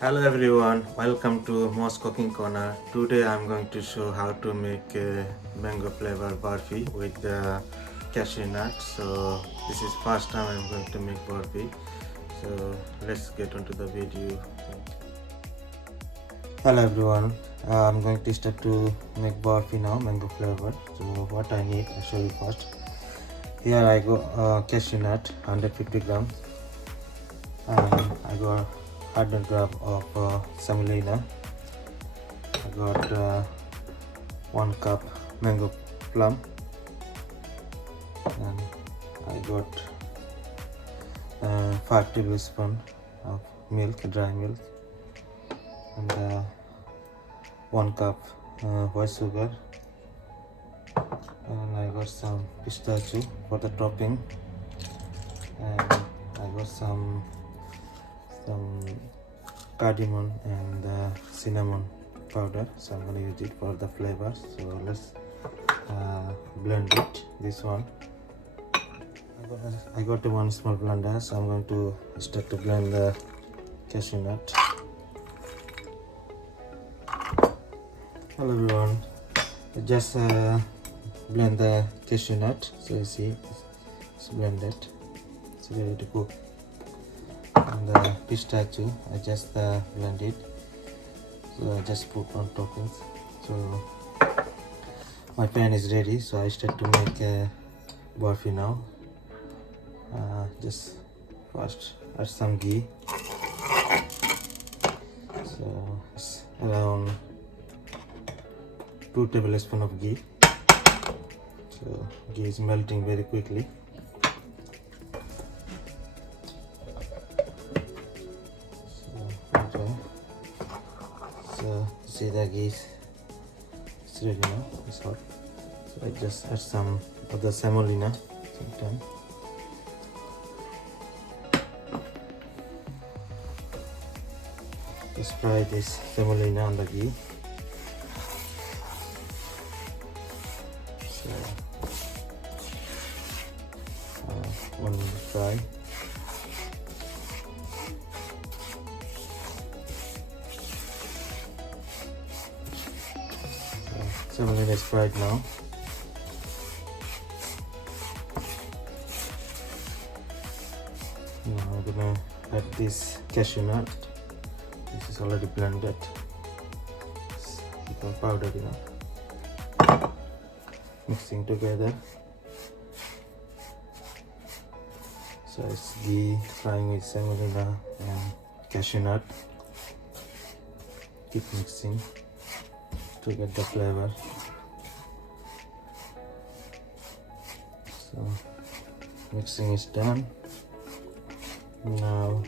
Hello everyone, welcome to Most Cooking Corner. Today I'm going to show how to make a mango flavor burfi with the cashew nut. So this is first time I'm going to make burfi. So let's get into the video. Hello everyone, I'm going to start to make burfi now, mango flavor. So what I need, I'll show you first. Here I go cashew nut 150 grams, and I got 100 grams of semolina. I got 1 cup mango plum, and I got 5 tablespoons of milk, dry milk, and 1 cup white sugar, and I got some pistachio for the topping, and I got some cardamom and cinnamon powder, so I'm going to use it for the flavor. So let's blend it. This one I got one small blender, so I'm going to start to blend the cashew nut. Hello everyone, just blend the cashew nut. So you see it's blended, it's ready to cook. And the pistachio I just blend it, so I just put on toppings. So my pan is ready, so I start to make a burfi now. Just first add some ghee, so it's around 2 tablespoons of ghee. So ghee is melting very quickly. So see the ghee is ready now, it's hot. So I just add some of the semolina sometime. Just fry this semolina on the ghee. So 1 minute fry. Semolina is fried now. Now I'm gonna add this cashew nut. This is already blended. It's become powdered now. Mixing together. So it's ghee frying with semolina and cashew nut. Keep mixing to get the flavor. So mixing is done. Now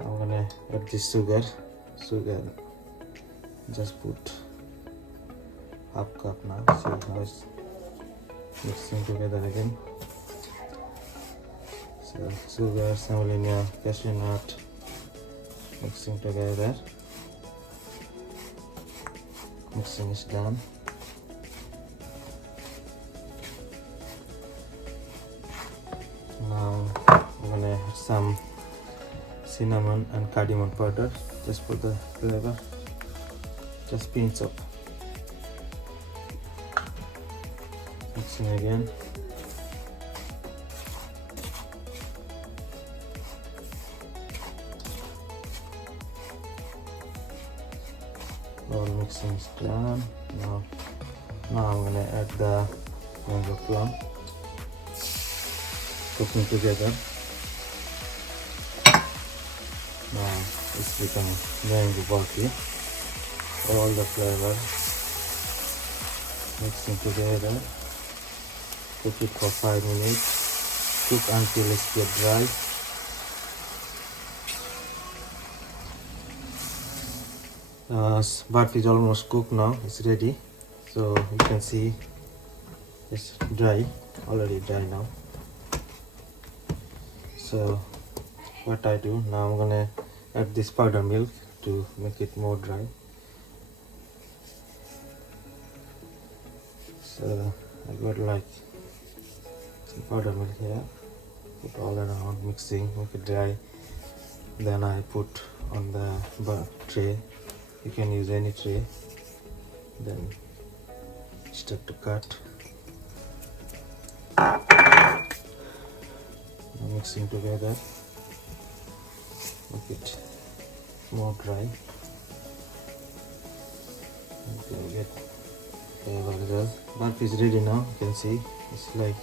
I'm gonna add this sugar. Just put half cup now. See how it's mixing together again. So sugar, semolina, cashew nut, mixing together. Mixing is done. Now I'm gonna add some cinnamon and cardamom powder just for the flavor. Just pinch up. Mixing again. All mixing is done. Now I'm gonna add the mango plum. Cooking together. Now it's become mango burfi. All the flavor mixing together. Cook it for 5 minutes. Cook until it gets dry. Burfi is almost cooked now. It's ready. So you can see it's dry, already dry now. So what I do now, I'm gonna add this powder milk to make it more dry. So I got like some powder milk here. Put all around, mixing, make it dry. Then I put on the tray. You can use any tray. Then start to cut. Mixing together, make it more dry. Okay, we get flavor result. Burfi is ready now. You can see it's like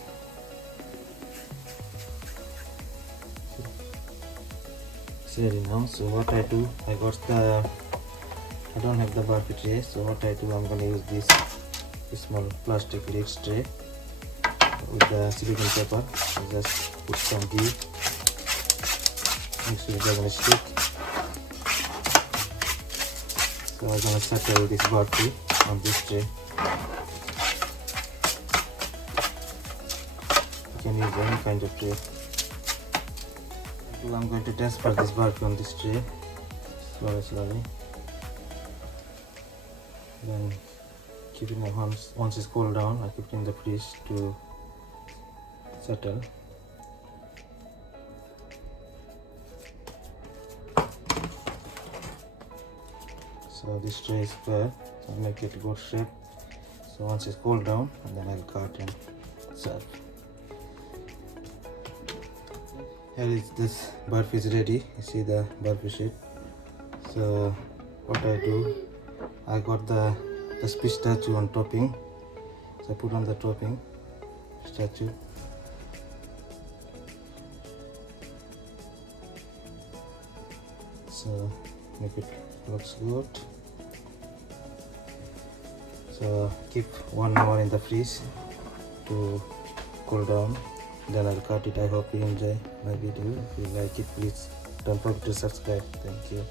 it's ready now. So what I do, I don't have the burfi tray. So what I do, I'm gonna use this small plastic lid tray with the silicone paper. I just put some ghee. Make sure it doesn't stick. So I'm gonna settle this burfi on this tray. You can use any kind of tray. So I'm going to transfer this burfi on this tray slowly. Then keep it in once it's cooled down, I keep it in the fridge to settle. So this tray is square, so I'll make it good shape. So once it's cooled down, and then I'll cut and serve. Here is this burfi is ready. You see the burfi shape. So what I do, I got the pistachio on topping. So I put on the topping statue. So make it looks good. So keep 1 hour in the fridge to cool down. Then I'll cut it. I hope you enjoy my video. If you like it, please don't forget to subscribe. Thank you.